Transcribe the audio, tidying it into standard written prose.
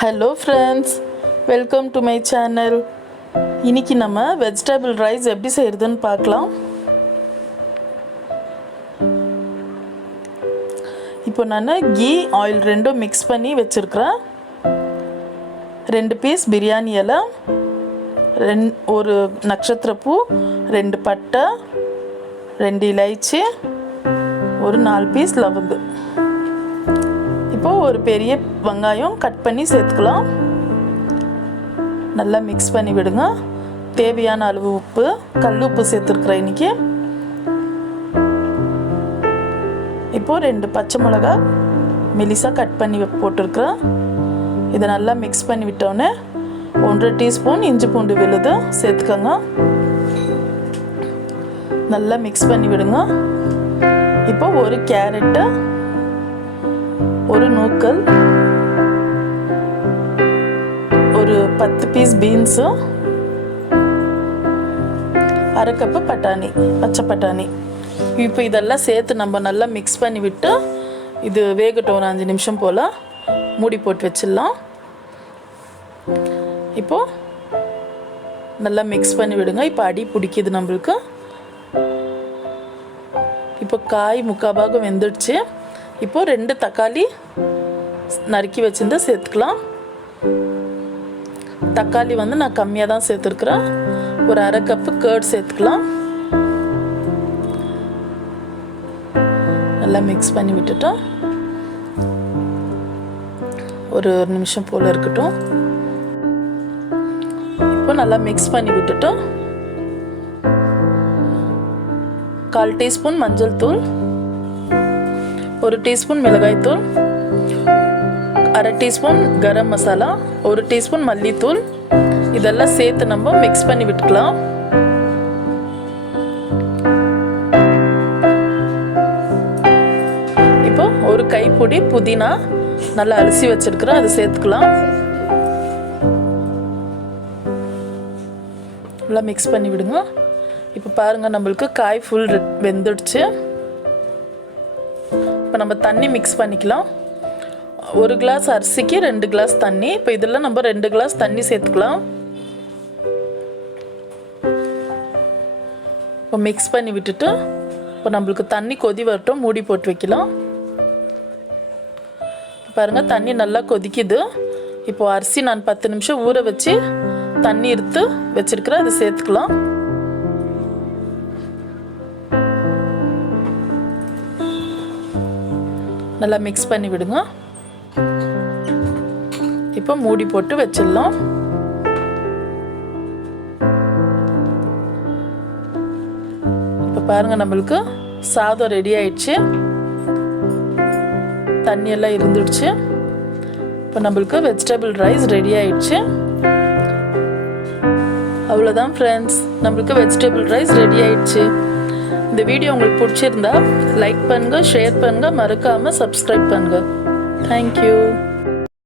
Hello friends, welcome to my channel. இன்னைக்கு நம்ம vegetable rice எப்படி செய்யறதுன்னு பார்க்கலாம். இப்போ நான் ghee oil ரெண்டும் mix பண்ணி வெச்சிருக்கேன். 2 பீஸ் biryani இலை, ஒரு நட்சத்திர பூ, 2 பட்டை, 2 இலைச்சி, ஒரு 4 பீஸ் லவங்கு. இப்போ ஒரு பெரிய வெங்காயம் கட் பண்ணி சேர்த்துக்கலாம். நல்லா mix பண்ணி விடுங்க. தேவையான அளவு உப்பு, கல் உப்பு சேர்த்துக்கிறேன் இன்னைக்கு. இப்போ 2 பச்சை மிளகாய் மெலிசா கட் பண்ணி போட்டுருக்கிறேன். இதை நல்லா mix பண்ணி விட்டோன்னே 1.5 டீஸ்பூன் இஞ்சி பூண்டு விழுது சேர்த்துக்கோங்க. நல்லா mix பண்ணி விடுங்க. இப்போ ஒரு கேரட்டு, ஒரு நூக்கல், ஒரு 10 பீஸ் பீன்ஸு, அரை கப்பு பட்டாணி, பச்சை பட்டாணி. இப்போ இதெல்லாம் சேர்த்து நம்ம நல்லா மிக்ஸ் பண்ணி விட்டு இது வேகட்டும். ஒரு 5 நிமிஷம் போல் மூடி போட்டு வச்சிடலாம். இப்போது நல்லா மிக்ஸ் பண்ணி விடுங்க. இப்போ அடி பிடிக்குது நம்மளுக்கு. இப்போ காய் முக்கால் பாகம் வெந்துடுச்சு. இப்போது 2 தக்காளி நறுக்கி வச்சுருந்து சேர்த்துக்கலாம். தக்காளி நான் கம்மியாக தான் சேர்த்துருக்குறேன். ஒரு அரை கப்பு கர்ட் சேர்த்துக்கலாம். நல்லா மிக்ஸ் பண்ணி விட்டுட்டோம். ஒரு நிமிஷம் போல் இருக்கட்டும். இப்போ நல்லா மிக்ஸ் பண்ணி விட்டுட்டோம். 1/4 டீஸ்பூன் மஞ்சள் தூள், 1 டீஸ்பூன் மிளகாய் தூள், அரை டீஸ்பூன் கரம் மசாலா, 1 டீஸ்பூன் மல்லித்தூள், இதெல்லாம் சேர்த்து நம்ம மிக்ஸ் பண்ணி விட்டுக்கலாம். இப்போ ஒரு கைப்பிடி புதினா நல்லா அலசி வச்சிருக்கிறேன், அது சேர்த்துக்கலாம். நல்லா மிக்ஸ் பண்ணி விடுங்க. இப்போ பாருங்கள், நம்மளுக்கு காய் ஃபுல் வெந்துடுச்சு. இப்போ நம்ம தண்ணி மிக்ஸ் பண்ணிக்கலாம். 1 கிளாஸ் அரிசிக்கு 2 கிளாஸ் தண்ணி. இப்போ இதில் நம்ம 2 கிளாஸ் தண்ணி சேர்த்துக்கலாம். இப்போ மிக்ஸ் பண்ணி விட்டுட்டு இப்போ நம்மளுக்கு தண்ணி கொதி வரட்டும். மூடி போட்டு வைக்கலாம். பாருங்கள், தண்ணி நல்லா கொதிக்குது. இப்போ அரிசி நான் 10 நிமிஷம் ஊற வச்சு தண்ணி எடுத்து வச்சிருக்கிறேன், அதை சேர்த்துக்கலாம். நல்லா மிக்ஸ் பண்ணி விடுங்க. இப்போ மூடி போட்டு வச்சிடலாம். இப்போ பாருங்க, நம்மளுக்கு சாதம் ரெடி ஆயிடுச்சு. தண்ணி எல்லாம் இருந்துடுச்சு. இப்போ நம்மளுக்கு வெஜிடபிள் ரைஸ் ரெடி ஆயிடுச்சு. அவ்வளோதான் ஃப்ரெண்ட்ஸ், நம்மளுக்கு வெஜிடபிள் ரைஸ் ரெடி ஆயிடுச்சு. இந்த வீடியோ உங்களுக்கு பிடிச்சிருந்தா லைக் பண்ணுங்கள், ஷேர் பண்ணுங்கள், மறக்காமல் சப்ஸ்கிரைப் பண்ணுங்கள். தேங்க்யூ.